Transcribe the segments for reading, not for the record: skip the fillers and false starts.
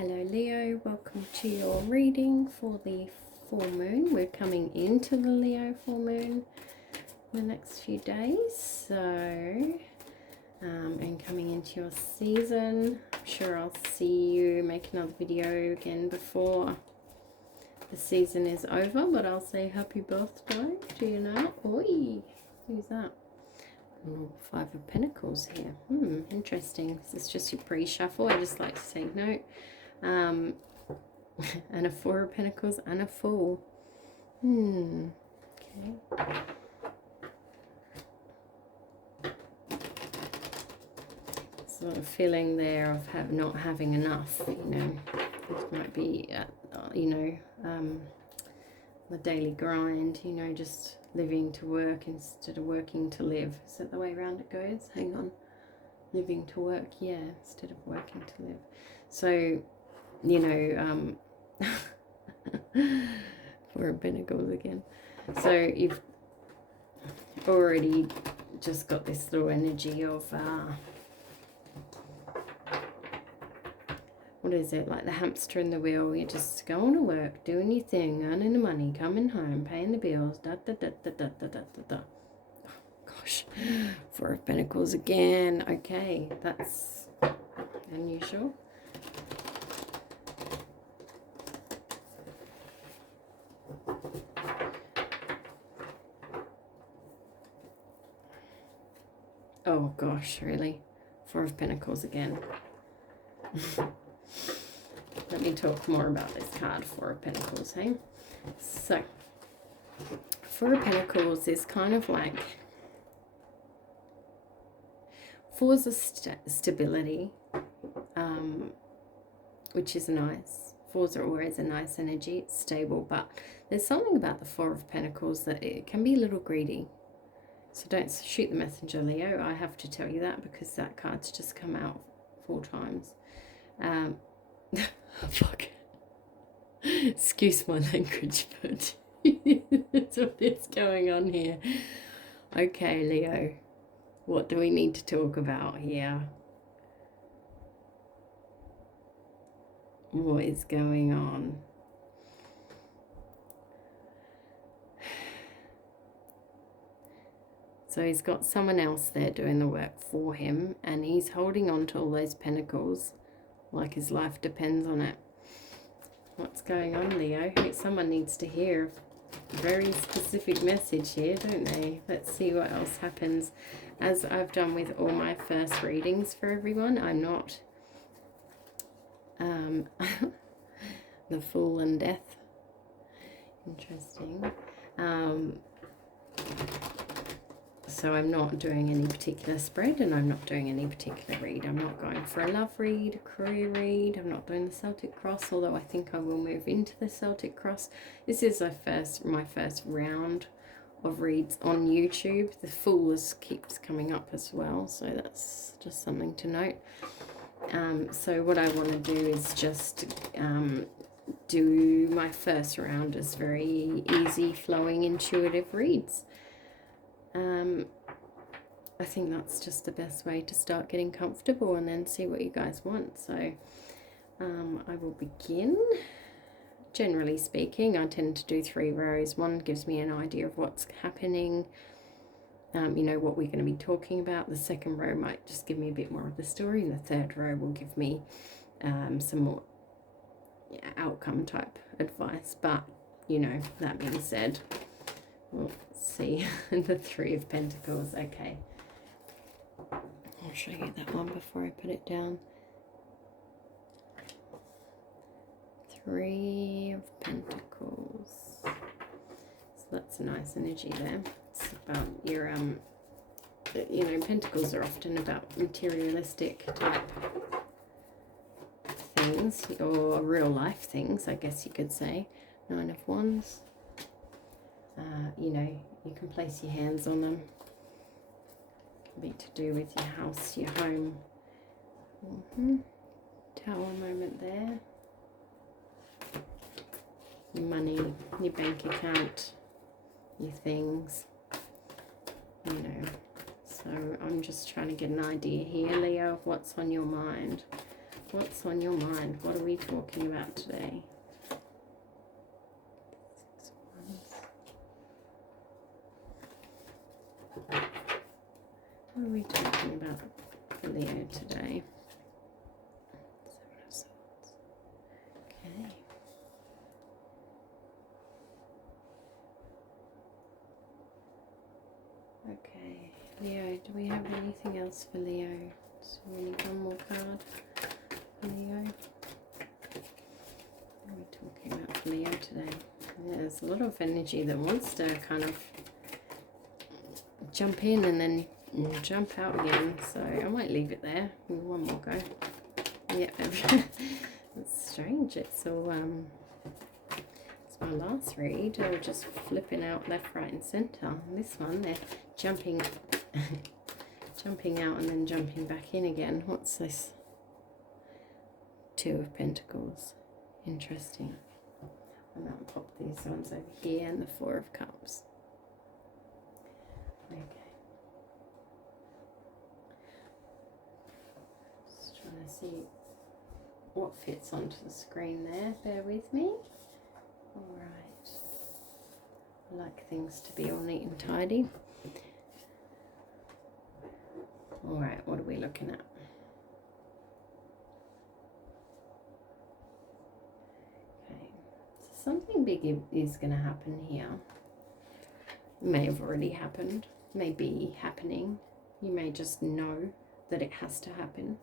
Hello Leo, welcome to your reading for the full moon. We're coming into the Leo full moon in the next few days, and coming into your season. I'm sure I'll see you make another video again before the season is over, but I'll say happy birthday to you now. Oi, who's that? Oh, Five of Pentacles here. Interesting. This is just your pre-shuffle. I just like to take note. And a Four of Pentacles and a Fool. Okay. Sort of feeling there of not having enough, you know. It might be, the daily grind, you know, just living to work instead of working to live. Is that the way around it goes? Hang on. Living to work, yeah, instead of working to live. So, you know, Four of Pentacles again. So you've already just got this little energy of, what is it, like the hamster in the wheel? You're just going to work, doing your thing, earning the money, coming home, paying the bills, Oh, gosh, Four of Pentacles again. Okay, that's unusual. Oh gosh, really? Four of Pentacles again. Let me talk more about this card, Four of Pentacles, hey? So, Four of Pentacles is kind of like fours of stability, which is nice. Fours are always a nice energy, it's stable, but there's something about the Four of Pentacles that it can be a little greedy. So don't shoot the messenger, Leo. I have to tell you that because that card's just come out 4 times. Fuck. Excuse my language, but that's what is going on here. Okay, Leo. What do we need to talk about here? What is going on? So he's got someone else there doing the work for him, and he's holding on to all those pentacles like his life depends on it. What's going on, Leo? Someone needs to hear a very specific message here, don't they? Let's see what else happens. As I've done with all my first readings for everyone, I'm not the Fool and Death. Interesting. So I'm not doing any particular spread, and I'm not doing any particular read. I'm not going for a love read, a career read. I'm not doing the Celtic Cross, although I think I will move into the Celtic Cross. This is my first round of reads on YouTube. The Fool keeps coming up as well, so that's just something to note. So what I want to do is just do my first round as very easy, flowing, intuitive reads. I think that's just the best way to start getting comfortable and then see what you guys want. So I will begin. Generally speaking, I tend to do 3 rows. One gives me an idea of what's happening, you know, what we're going to be talking about. The second row might just give me a bit more of the story, and the third row will give me some more outcome type advice. But, you know, that being said, we'll see. The Three of Pentacles. Okay, I'll show you that one before I put it down. Three of Pentacles. So that's a nice energy there. It's about your you know, pentacles are often about materialistic type things, or real life things, I guess you could say. Nine of Wands. You know, you can place your hands on them. It can be to do with your house, your home. Tower moment there. Your money, your bank account, your things, you know. So I'm just trying to get an idea here, Leo, of what's on your mind. What's on your mind? What are we talking about today? What are we talking about for Leo today? Okay. Okay, Leo, do we have anything else for Leo? So we need one more card for Leo. What are we talking about for Leo today? Yeah, there's a lot of energy that wants to kind of jump in and then jump out again. So I might leave it there. One more go. Yeah, that's strange. It's all it's my last read. They were just flipping out left, right, and centre. This one, they're jumping, jumping out and then jumping back in again. What's this? Two of Pentacles. Interesting. I'm going to pop these ones over here and the Four of Cups. Okay. Just trying to see what fits onto the screen there. Bear with me. Alright. I like things to be all neat and tidy. Alright, what are we looking at? Okay. So something big is going to happen here. It may have already happened. May be happening. You may just know that it has to happen.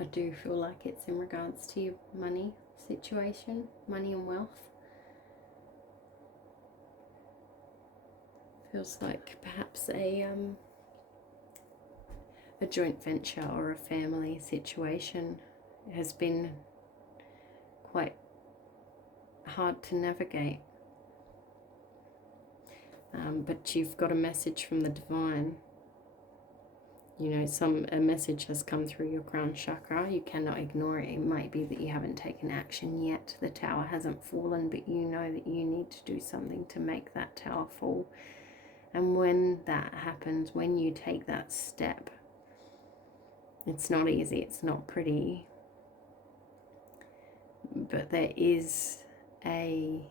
I do feel like it's in regards to your money situation, money and wealth. Feels like perhaps a joint venture or a family situation has been quite hard to navigate. But you've got a message from the divine. You know, a message has come through your crown chakra. You cannot ignore it. It might be that you haven't taken action yet. The tower hasn't fallen, but you know that you need to do something to make that tower fall. And when that happens, when you take that step, it's not easy, it's not pretty, but there is a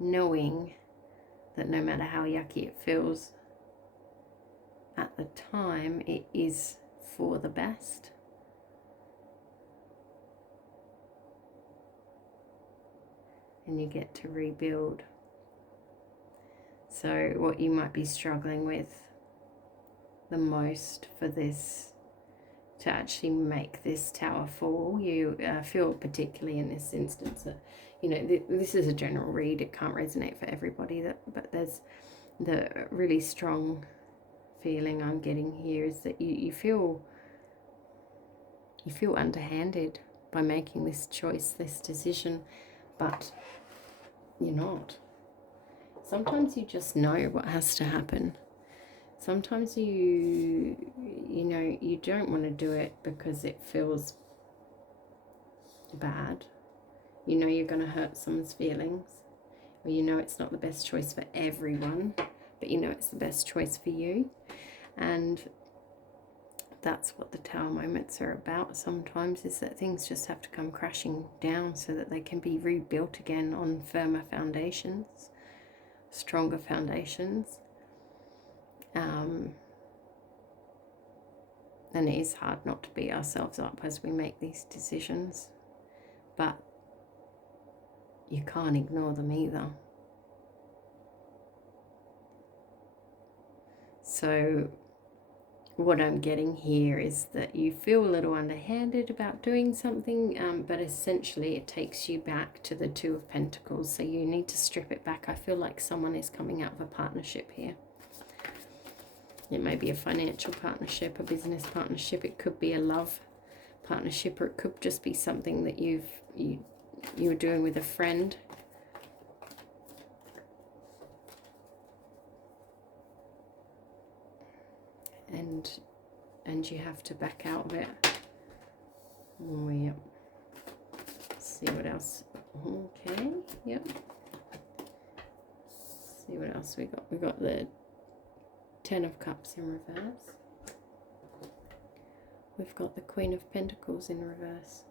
knowing that no matter how yucky it feels at the time, it is for the best. And you get to rebuild. So what you might be struggling with the most for this, to actually make this tower fall, you feel particularly in this instance that, you know, this is a general read, it can't resonate for everybody, but there's the really strong feeling I'm getting here is that you feel underhanded by making this choice, this decision, but you're not. Sometimes you just know what has to happen. Sometimes you know, you don't want to do it because it feels bad. You know you're going to hurt someone's feelings. Or you know it's not the best choice for everyone, but you know it's the best choice for you. And that's what the tower moments are about sometimes, is that things just have to come crashing down so that they can be rebuilt again on firmer foundations, stronger foundations. And it is hard not to beat ourselves up as we make these decisions, but you can't ignore them either. So what I'm getting here is that you feel a little underhanded about doing something, but essentially it takes you back to the Two of Pentacles, so you need to strip it back. I feel like someone is coming out of a partnership here. It may be a financial partnership, a business partnership, it could be a love partnership, or it could just be something that you were doing with a friend. And you have to back out of it. Oh, yep. Let's see what else. Okay, yep. see what else we got. We got the Ten of Cups in reverse. We've got the Queen of Pentacles in reverse.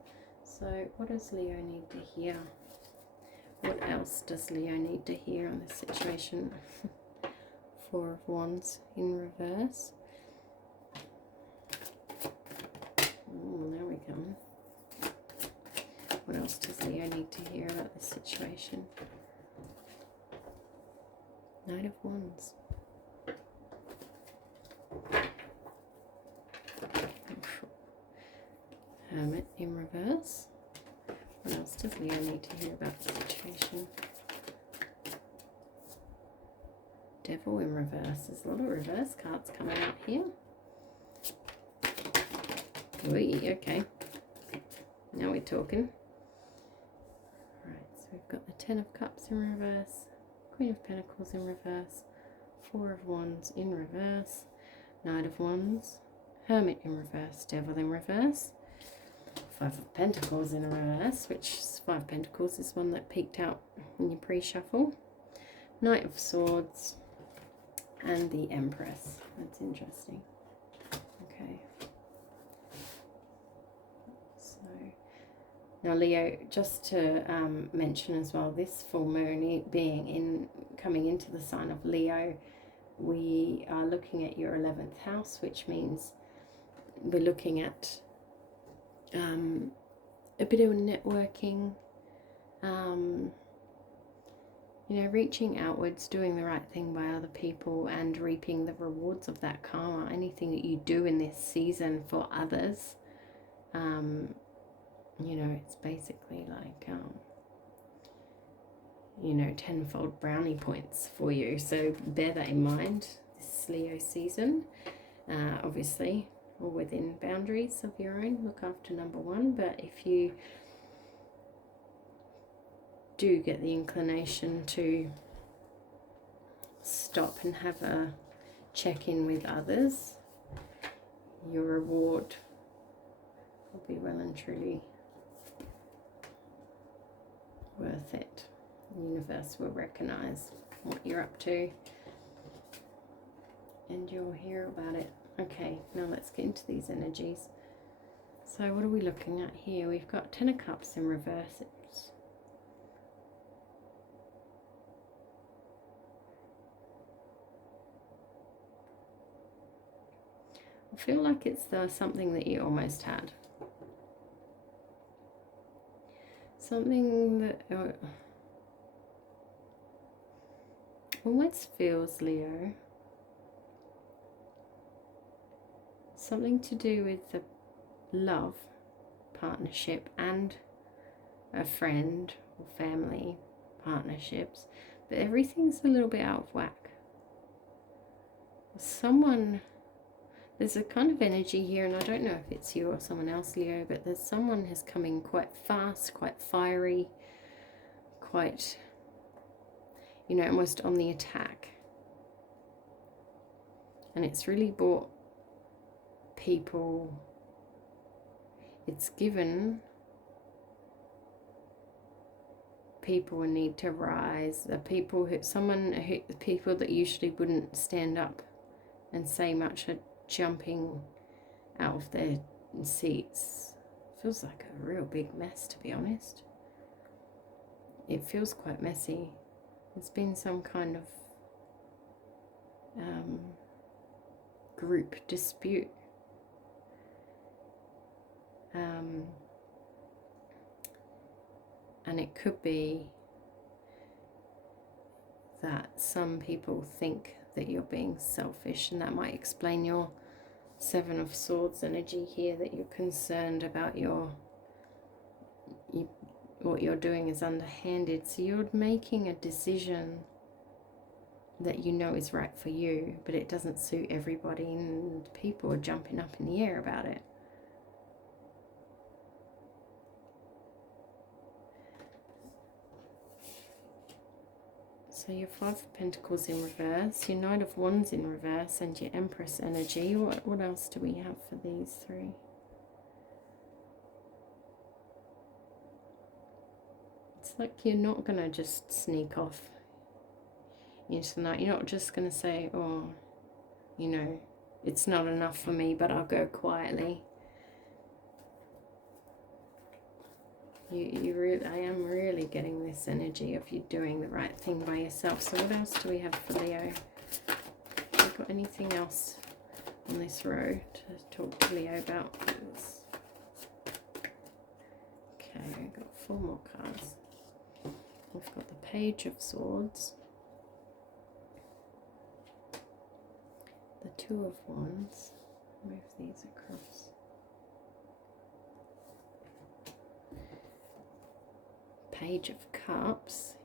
So what does Leo need to hear? What else does Leo need to hear on this situation? Four of Wands in reverse. Oh, now we come. What else does Leo need to hear about this situation? Knight of Wands. Hermit in reverse. What else does Leo need to hear about the situation? Devil in reverse. There's a lot of reverse cards coming out here. Oy, okay. Now we're talking. Alright, so we've got the Ten of Cups in reverse, Queen of Pentacles in reverse, Four of Wands in reverse, Knight of Wands, Hermit in reverse, Devil in reverse, Five of Pentacles in reverse, which Five of Pentacles is one that peeked out in your pre-shuffle, Knight of Swords, and the Empress. That's interesting. Okay. So, now Leo, just to mention as well, this full moon coming into the sign of Leo, we are looking at your 11th house, which means we're looking at a bit of networking, you know, reaching outwards, doing the right thing by other people and reaping the rewards of that karma. Anything that you do in this season for others, you know, it's basically like, you know, tenfold brownie points for you. So bear that in mind this Leo season. Obviously, all within boundaries of your own. Look after number one. But if you do get the inclination to stop and have a check-in with others, your reward will be well and truly worth it. The universe will recognize what you're up to and you'll hear about it. Okay, now let's get into these energies. So what are we looking at here? We've got Ten of Cups in reverse. I feel like it's something that you almost had. Something that almost feels, Leo, something to do with the love partnership and a friend or family partnerships, but everything's a little bit out of whack. There's a kind of energy here, and I don't know if it's you or someone else, Leo, but there's someone who's coming quite fast, quite fiery, quite, you know, almost on the attack. And it's really brought people, it's given people a need to rise. The people people that usually wouldn't stand up and say much are jumping out of their seats. Feels like a real big mess, to be honest. It feels quite messy. There's been some kind of group dispute. And it could be that some people think that you're being selfish, and that might explain your Seven of Swords energy here, that you're concerned about what you're doing is underhanded. So you're making a decision that you know is right for you, but it doesn't suit everybody, and people are jumping up in the air about it. So your Five of Pentacles in reverse, your Knight of Wands in reverse, and your Empress energy. What else do we have for these three? It's like you're not going to just sneak off into the night. You're not just going to say, oh, you know, it's not enough for me, but I'll go quietly. I am really getting this energy of you doing the right thing by yourself. So what else do we have for Leo? Have we got anything else on this row to talk to Leo about? Okay, we've got 4 more cards. We've got the Page of Swords, the 2 of Wands. Move these across. Page of Cups,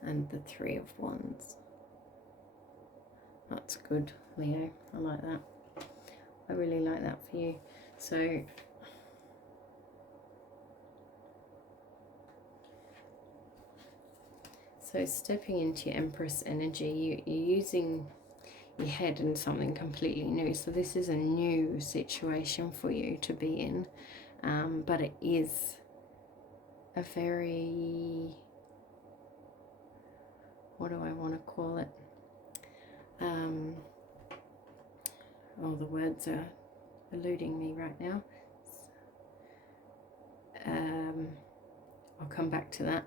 and the 3 of Wands. That's good, Leo. I like that. I really like that for you. So stepping into your Empress energy, you're using your head in something completely new. So this is a new situation for you to be in. But it is a very, what do I want to call it? Oh, the words are eluding me right now. I'll come back to that.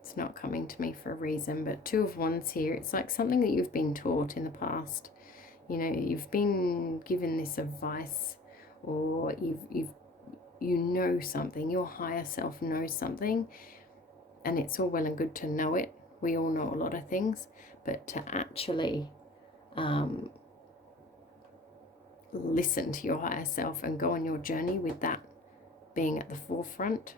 It's not coming to me for a reason, but 2 of Wands here, it's like something that you've been taught in the past. You know, you've been given this advice, or you know something, your higher self knows something, and it's all well and good to know it. We all know a lot of things, but to actually listen to your higher self and go on your journey with that being at the forefront,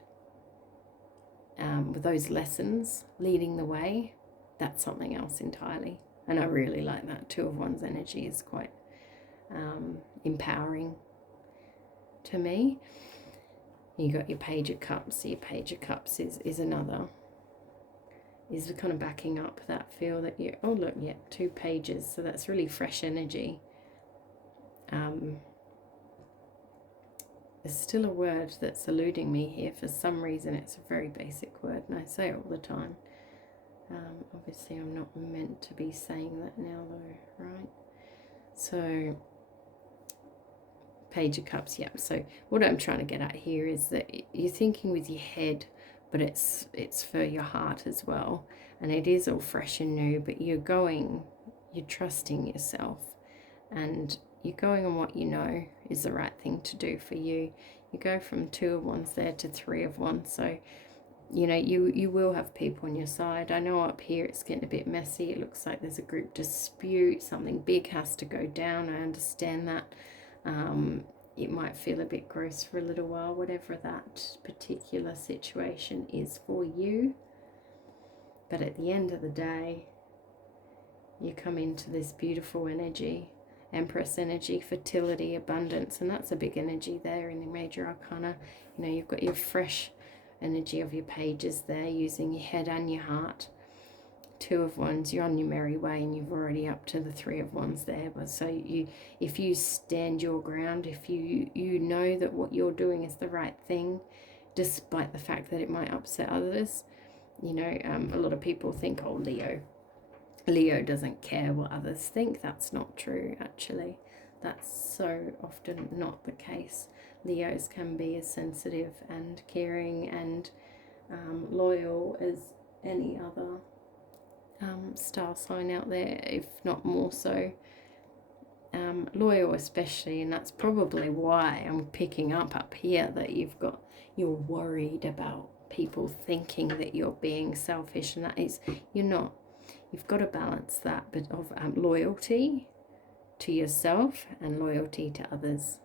with those lessons leading the way, that's something else entirely. And I really like that. 2 of Wands energy is quite empowering to me. You got your Page of Cups. Your Page of Cups is another, is kind of backing up that feel that you, oh look, yeah, 2 pages, so that's really fresh energy. There's still a word that's eluding me here. For some reason it's a very basic word, and I say it all the time. Obviously I'm not meant to be saying that now though, right? So Page of Cups, yeah. So what I'm trying to get at here is that you're thinking with your head, but it's for your heart as well. And it is all fresh and new, but you're trusting yourself, and you're going on what you know is the right thing to do for you. You go from 2 of Wands there to 3 of Wands. So, you know, you will have people on your side. I know up here it's getting a bit messy. It looks like there's a group dispute. Something big has to go down. I understand that. It might feel a bit gross for a little while, whatever that particular situation is for you. But at the end of the day, you come into this beautiful energy, Empress energy, fertility, abundance, and that's a big energy there in the Major Arcana. You know, you've got your fresh energy of your pages there, using your head and your heart. 2 of Wands, you're on your merry way, and you've already up to the 3 of Wands there. But so if you stand your ground, if you know that what you're doing is the right thing, despite the fact that it might upset others, you know, a lot of people think, oh, Leo doesn't care what others think. That's not true, actually. That's so often not the case. Leos can be as sensitive and caring and loyal as any other star sign out there, if not more so. Loyal especially, and that's probably why I'm picking up here that you're worried about people thinking that you're being selfish, and that is, you're not. You've got to balance that bit of loyalty to yourself and loyalty to others.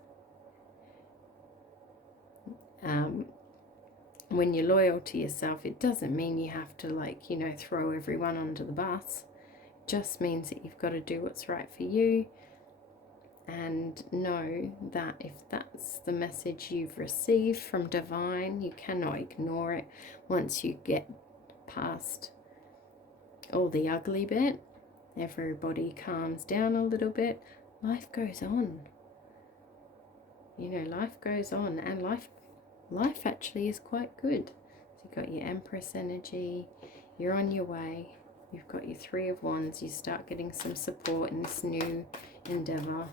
When you're loyal to yourself, it doesn't mean you have to, like, you know, throw everyone under the bus. It just means that you've got to do what's right for you, and know that if that's the message you've received from Divine, you cannot ignore it. Once you get past all the ugly bit, everybody calms down a little bit, life goes on. You know, life goes on, and life actually is quite good. So you've got your Empress energy, you're on your way, you've got your Three of Wands, you start getting some support in this new endeavour.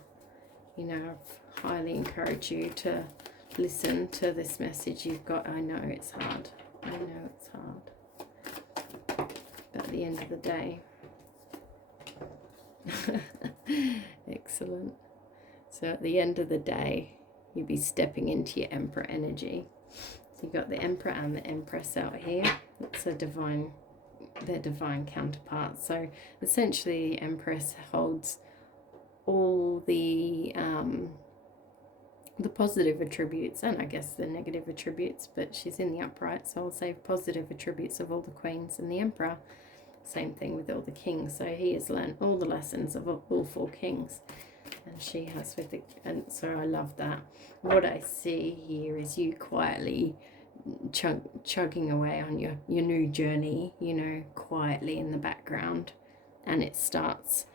You know, I've highly encouraged you to listen to this message you've got. I know it's hard. I know it's hard. But at the end of the day, excellent. So at the end of the day, you'll be stepping into your Emperor energy. So you've got the Emperor and the Empress out here. It's their divine counterparts. So essentially, the Empress holds all the positive attributes, and I guess the negative attributes, but she's in the upright, so I'll say positive attributes of all the queens, and the Emperor, same thing with all the kings. So he has learned all the lessons of all 4 kings, and she has with it, and so I love that. What I see here is you quietly chugging away on your new journey, you know, quietly in the background, and it starts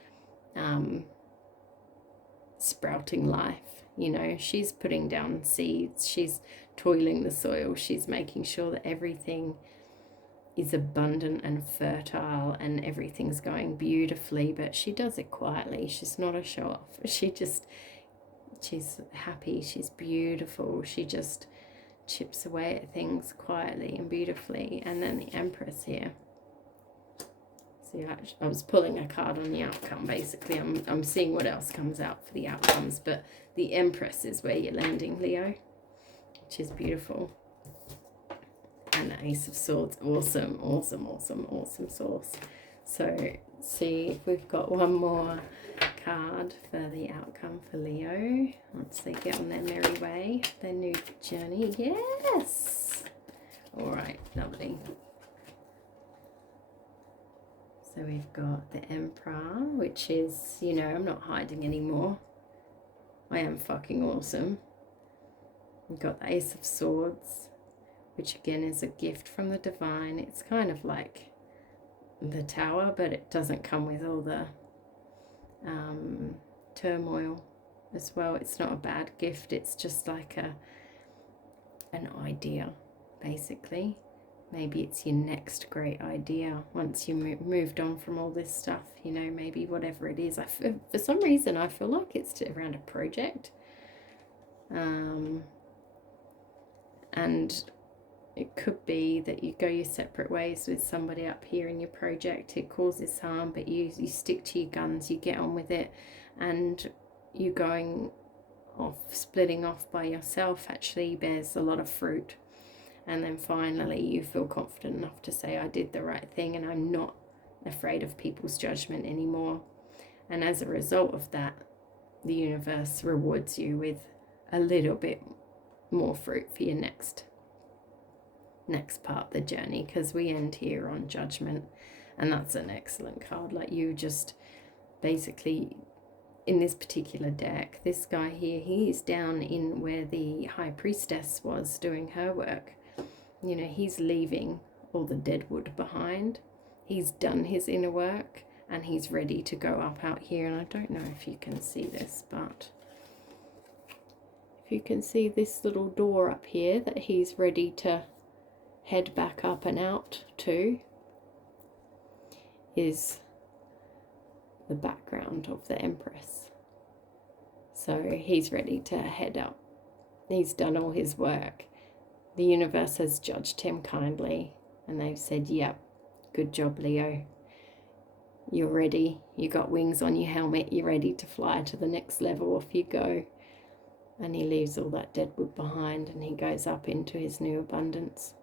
sprouting life. You know, she's putting down seeds, she's toiling the soil, she's making sure that everything is abundant and fertile and everything's going beautifully, but she does it quietly. She's not a show-off. She's happy, she's beautiful, she just chips away at things quietly and beautifully. And then the Empress here. See, I was pulling a card on the outcome, basically. I'm seeing what else comes out for the outcomes, but the Empress is where you're landing, Leo, which is beautiful. And the Ace of Swords, awesome, awesome, awesome, awesome source. So, see if we've got one more card for the outcome for Leo. Once they get on their merry way, their new journey. Yes! All right, lovely. So we've got the Emperor, which is, you know, I'm not hiding anymore. I am fucking awesome. We've got the Ace of Swords, which again is a gift from the divine. It's kind of like the Tower, but it doesn't come with all the turmoil as well. It's not a bad gift. It's just like an idea, basically. Maybe it's your next great idea once you moved on from all this stuff, you know, maybe whatever it is. For some reason, I feel like it's around a project. And it could be that you go your separate ways with somebody up here in your project. It causes harm, but you stick to your guns, you get on with it, and you going off, splitting off by yourself actually bears a lot of fruit. And then finally you feel confident enough to say, I did the right thing and I'm not afraid of people's judgment anymore. And as a result of that, the universe rewards you with a little bit more fruit for your next part of the journey, because we end here on Judgment, and that's an excellent card. Like, you just basically, in this particular deck, this guy here, he is down in where the High Priestess was doing her work. You know, he's leaving all the deadwood behind. He's done his inner work and he's ready to go up out here. And I don't know if you can see this, but if you can see this little door up here that he's ready to head back up and out to, is the background of the Empress. So he's ready to head up. He's done all his work. The universe has judged him kindly, and they've said, yep, good job, Leo. You're ready. You got wings on your helmet. You're ready to fly to the next level. Off you go. And he leaves all that deadwood behind, and he goes up into his new abundance.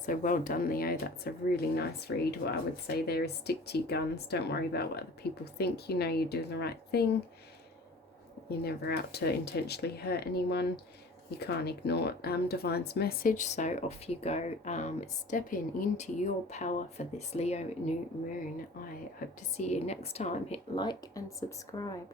So well done, Leo. That's a really nice read. What I would say there is, stick to your guns. Don't worry about what other people think. You know you're doing the right thing. You're never out to intentionally hurt anyone. You can't ignore Divine's message, so off you go. Stepping into your power for this Leo new moon. I hope to see you next time. Hit like and subscribe.